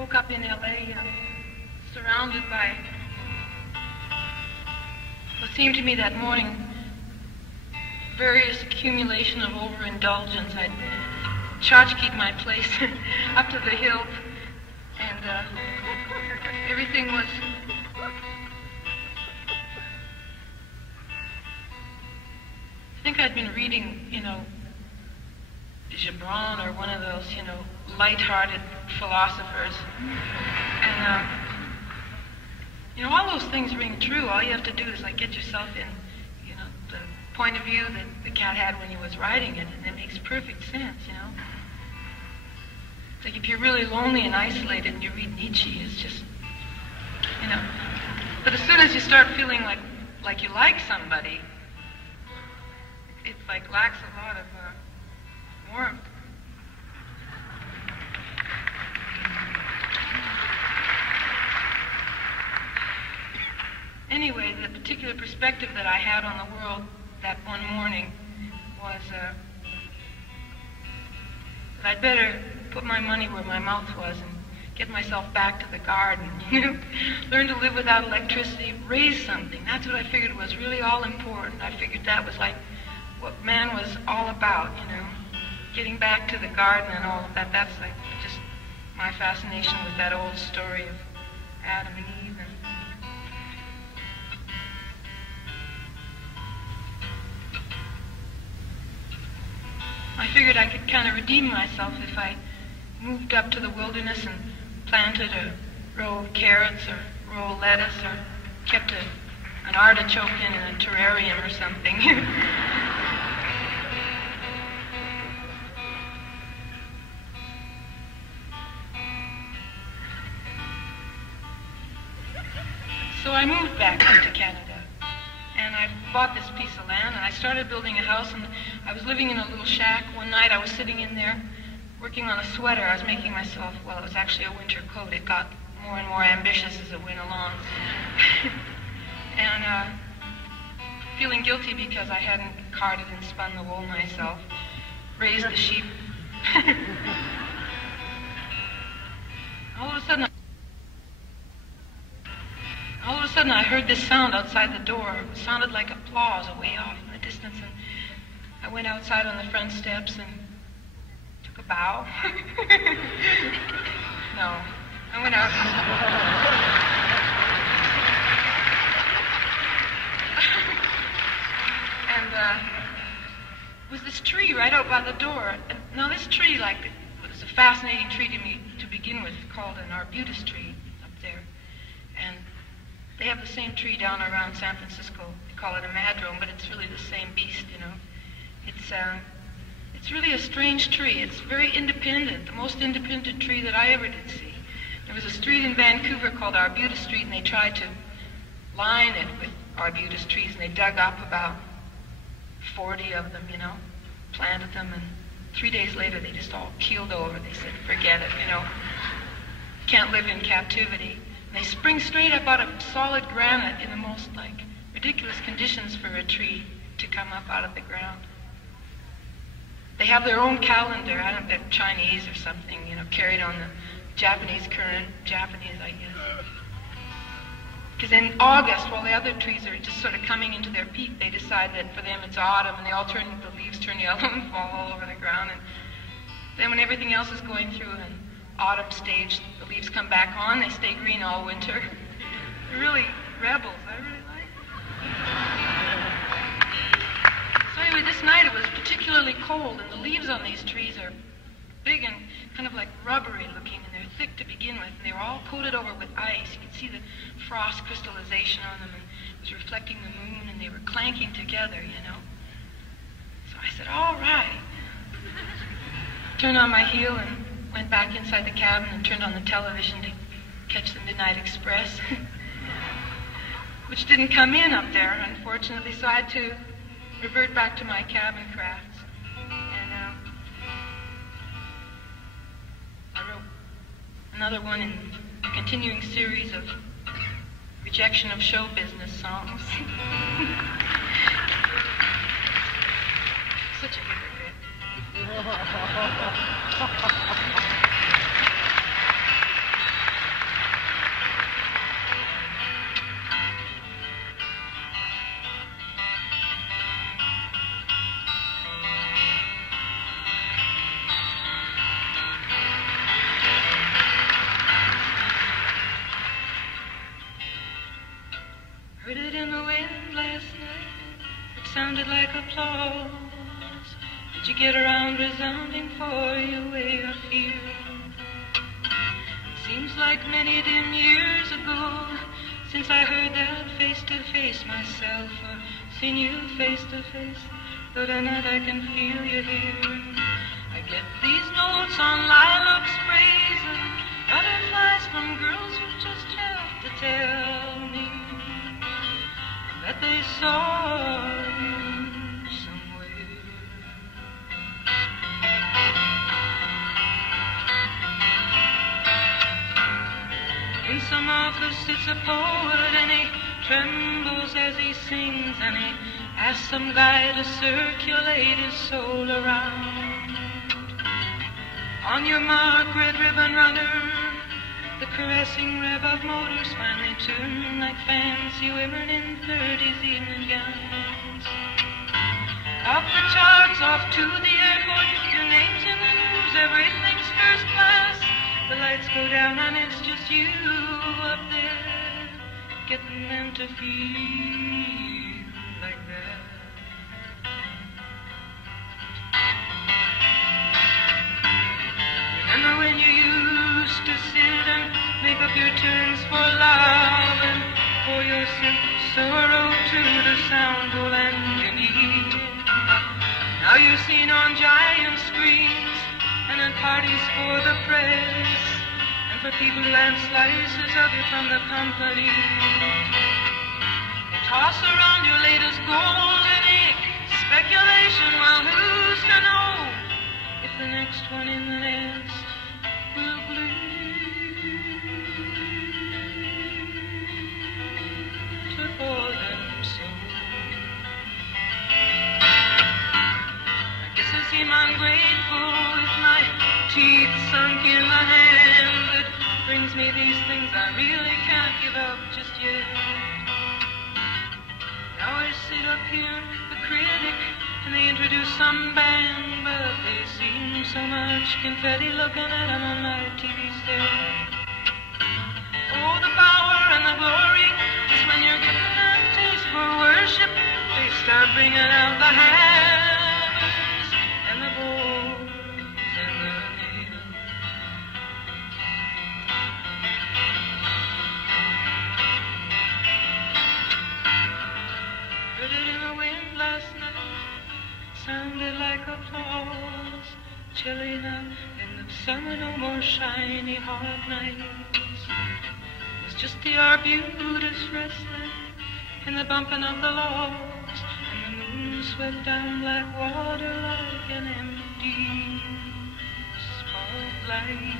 woke up in LA surrounded by what seemed to me that morning various accumulation of overindulgence. I'd tchotchked my place up to the hilt, and everything was I think I'd been reading, Gibran or one of those, light-hearted philosophers. And, all those things ring true. All you have to do is, get yourself in, the point of view that the cat had when he was writing it, and it makes perfect sense, It's like if you're really lonely and isolated and you read Nietzsche, it's just, But as soon as you start feeling like you like somebody, it lacks a lot of warmth. Anyway, the particular perspective that I had on the world that one morning was that I'd better put my money where my mouth was and get myself back to the garden, learn to live without electricity, raise something. That's what I figured was really all important. I figured that was what man was all about, getting back to the garden and all of that. That's just my fascination with that old story of Adam and Eve. I figured I could kind of redeem myself if I moved up to the wilderness and planted a row of carrots or a row of lettuce or kept an artichoke in a terrarium or something. So I moved back to Canada, and I bought this piece of land, and I started building a house, and I was living in a little shack. One night I was sitting in there working on a sweater. I was making myself, it was actually a winter coat. It got more and more ambitious as it went along. And feeling guilty because I hadn't carded and spun the wool myself, raised the sheep. All of a sudden I heard this sound outside the door. It sounded like applause way off in the distance, and I went outside on the front steps and took a bow. No, I went out. And it was this tree right out by the door. And now this tree, was a fascinating tree to me to begin with, called an Arbutus tree up there. And they have the same tree down around San Francisco. They call it a madrone, but it's really the same beast, It's really a strange tree. It's very independent, the most independent tree that I ever did see. There was a street in Vancouver called Arbutus Street, and they tried to line it with Arbutus trees, and they dug up about 40 of them, planted them, and 3 days later they just all keeled over. They said, forget it, can't live in captivity. And they spring straight up out of solid granite in the most, ridiculous conditions for a tree to come up out of the ground. They have their own calendar. I don't know, they're Chinese or something, carried on the Japanese current, Japanese, I guess. Because in August, while the other trees are just sort of coming into their peak, they decide that for them it's autumn, and the leaves turn yellow and fall all over the ground. And then when everything else is going through an autumn stage, the leaves come back on, they stay green all winter. They're really rebels. I really like them. So anyway, this night it was particularly cold, and the leaves on these trees are big and kind of rubbery looking, and they're thick to begin with, and they were all coated over with ice. You could see the frost crystallization on them, and it was reflecting the moon, and they were clanking together, So I said, all right. Turned on my heel and went back inside the cabin and turned on the television to catch the Midnight Express, which didn't come in up there, unfortunately, so I had to revert back to my cabin crafts. And I wrote another one in a continuing series of rejection of show business songs. Such a hypocrite. sounded like applause. Did you get around resounding for your way up here? It seems like many dim years ago since I heard that face to face myself, or seen you face to face. Though tonight I can feel you here. I get these notes on lilac sprays and butterflies from girls who just have to tell me that they saw you somewhere. In some office sits a poet and he trembles as he sings, and he asks some guy to circulate his soul around. On your mark, red ribbon runner, the caressing rev of motors finally turn like fancy women in 30s evening gowns. Off the charts, off to the airport, your name's in the news, everything's first class. The lights go down and it's just you up there, getting them to feel like that. Remember when you used to sit and make up your tunes for love and pour your simple sorrow to the sound hole and your need? Now you're seen on giant screens and at parties for the press, and for people who land slices of you from the company. You toss around your latest golden egg speculation. Well, who's to know if the next one in the nest will glitter for them so? I guess I seem ungrateful with my teeth sunk in the hand that brings me these things I really can't give up just yet. Now I sit up here, the critic, and they introduce some band, but they seem so much confetti looking at them on my TV set. Oh, the power and the glory is when you're given a taste for worship. They start bringing out the hammers and the bows and the nails. Heard it in the wind last night, sounded like applause. Chilly now in the summer, no more shiny hot nights. It's just the Arbutus wrestling and the bumping of the logs, and the moon swept down black water like an empty spotlight.